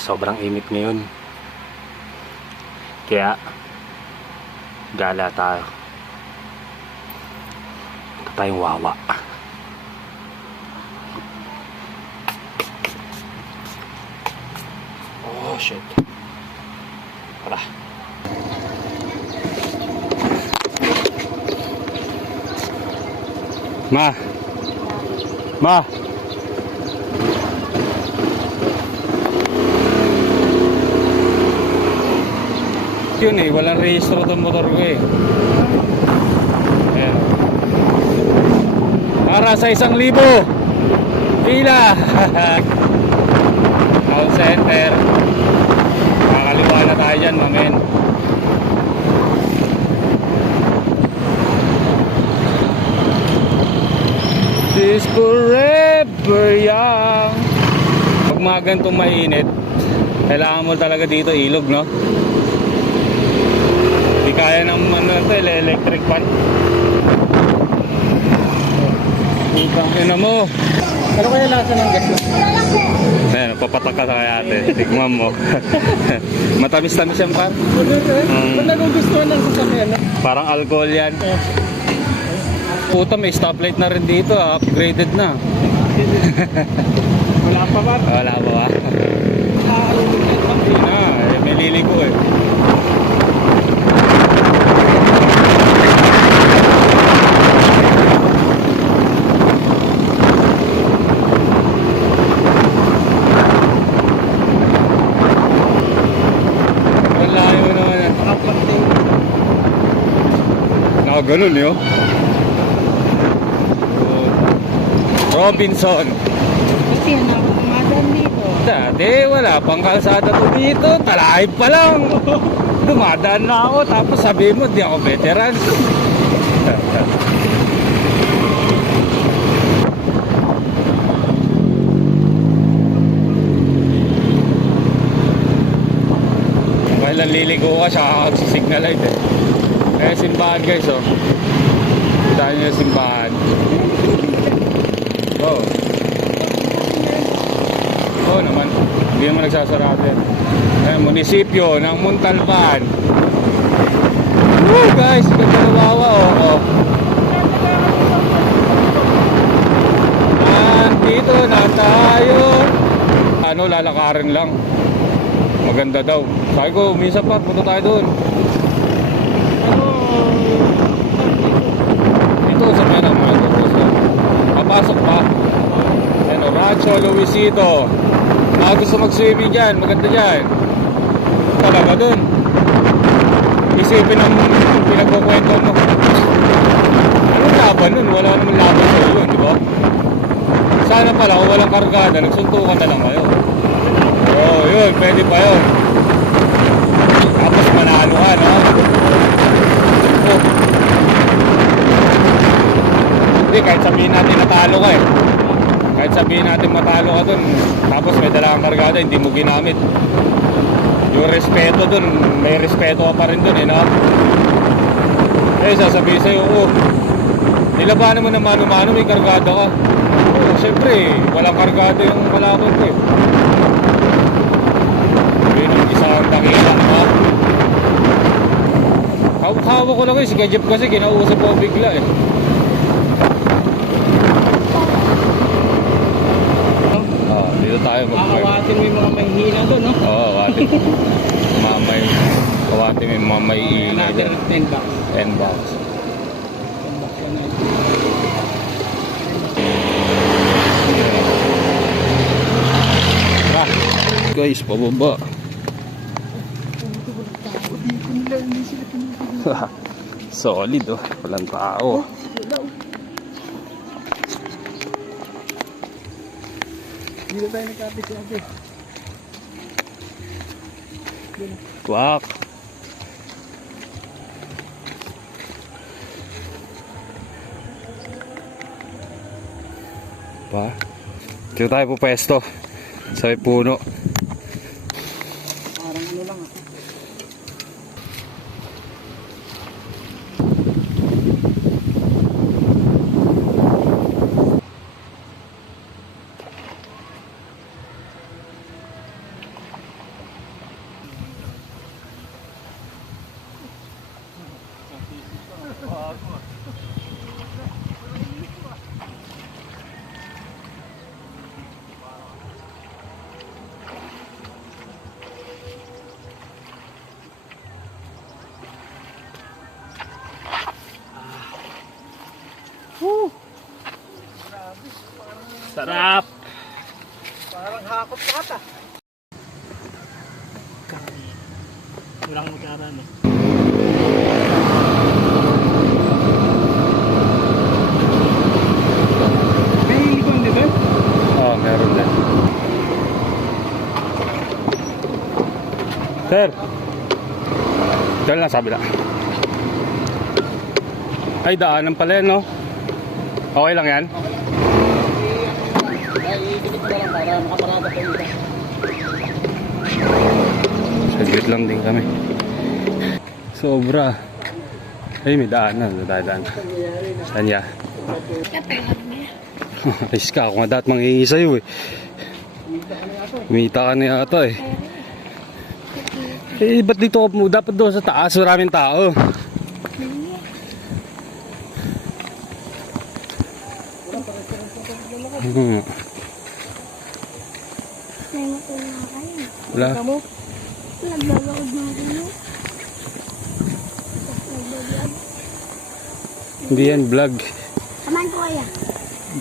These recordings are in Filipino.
Sobrang init ngayon. Kaya gala tayo. Ito tayong wawa. Oh shit. Tara. Ma. Yun eh, walang rehistro itong motor ko eh. Ayan. Para sa 1,000 pila. Call center. Kakaliwa na tayo dyan, mamen. This forever young. Pag mga ganitong mainit, kailangan mo talaga dito ilog, no? Hindi kaya ng electric fan. Ina mo. Ano kaya lasa ng gas? Ayan, papatak ka sa kaya ate. Tignan mo. Matamis-tamis yan, par. Ba't nagugustuhan ng sasakyan? Parang alcohol yan. Puta, may stoplight na rin dito. Upgraded na. Wala pa ba? Wala pa ba? Hindi na. May liliko eh. Ganun yun. Robinson. Kasi yan ako kumadaan dito. Dati wala pang kalsada to dito. Talahib pa lang. Dumadaan na ako. Tapos sabihin mo di ako veteran. Kailan liligo ka siya kakagsissignal light eh. Kaya simbahan guys oh. Kita nyo yung simbahan. Oh. Oo naman. Hindi naman nagsasarado yan. Ayan, munisipyo ng Montalban. Woo guys, ganda na wawa oh. Nandito na tayo. Ano, lalakarin lang. Maganda daw. Sabi ko, minsan pa, punta tayo doon. Dito sa mga papasok pa. Ano, Rancho Luisito. Mga gusto mag-swimming dyan, maganda dyan. Talaga doon. Isipin ang pinagkukwento mo. Anong laban nun? Wala naman laban sa yun, di ba? Sana pala kung walang kargada, nagsuntukan na lang kayo. Oh, yun, pwede pa yun. Tapos manalo ka, no? Oh. Hindi, kahit sabihin natin natalo ka eh. Kahit sabihin natin matalo ka dun, tapos may dalang kargada, hindi mo ginamit. Yung respeto dun, may respeto ka pa rin dun eh, no? Eh, sasabihin sa'yo, oh, nilabanan mo na mano-mano, may kargada ka. Oh, syempre, walang kargada yung kalaban ko eh. Isang dakila, no? Hawak ko lang eh, si Kajep kasi kinausap ko bigla eh. Dito tayo Awatin mo yung mga mahihina doon, no? Oo, awatin. Awatin mo yung mga maiingay doon. 10 bucks. 10 bucks. 10 bucks lang na ito. Guys, pababa. Solid oh, walang tao. Dito tayo nagkapit-kapit. Kwak. Pa. Dito tayo po pwesto. Sa may puno. Parang ano lang ako. Sarap! Parang hakot ka ata. Walang magkaran eh. May likon di ba? Oo, meron din. Sir! Dahil lang sabi lang. Ay, daanan pala yan, no? Okay lang yan? Ay, dikit mo lang para makaparada kayo dito. Saglit lang din kami. Sobra. Ay, may daanan. Dadaan. Saan ya? Ayos ka. Ako nga dapat manghingi sa'yo eh. Kumita ka na yata eh. Eh, ba't dito ka mo? Dapat doon sa taas. Maraming tao. May motor na kayo. Wala. Nagbabakod na kayo. Nagbablog. Hindi yan vlog. Samahan ko kaya.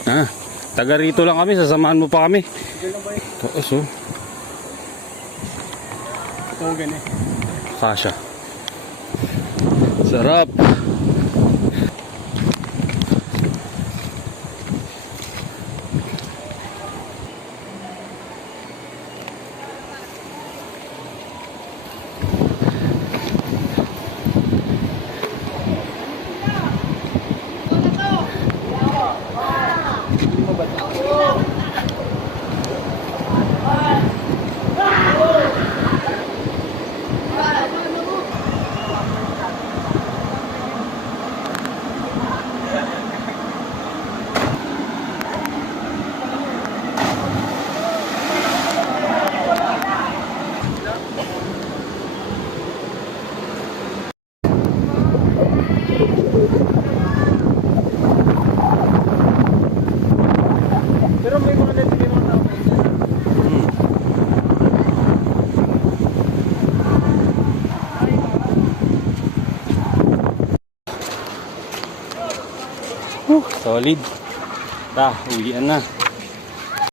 Ah, taga rito lang kami. Sasamahan mo pa kami. Taas oh. Ito ganun. Kasha. Sarap. Pero may mga dito may mga tao. Solid. Ta, uwian na.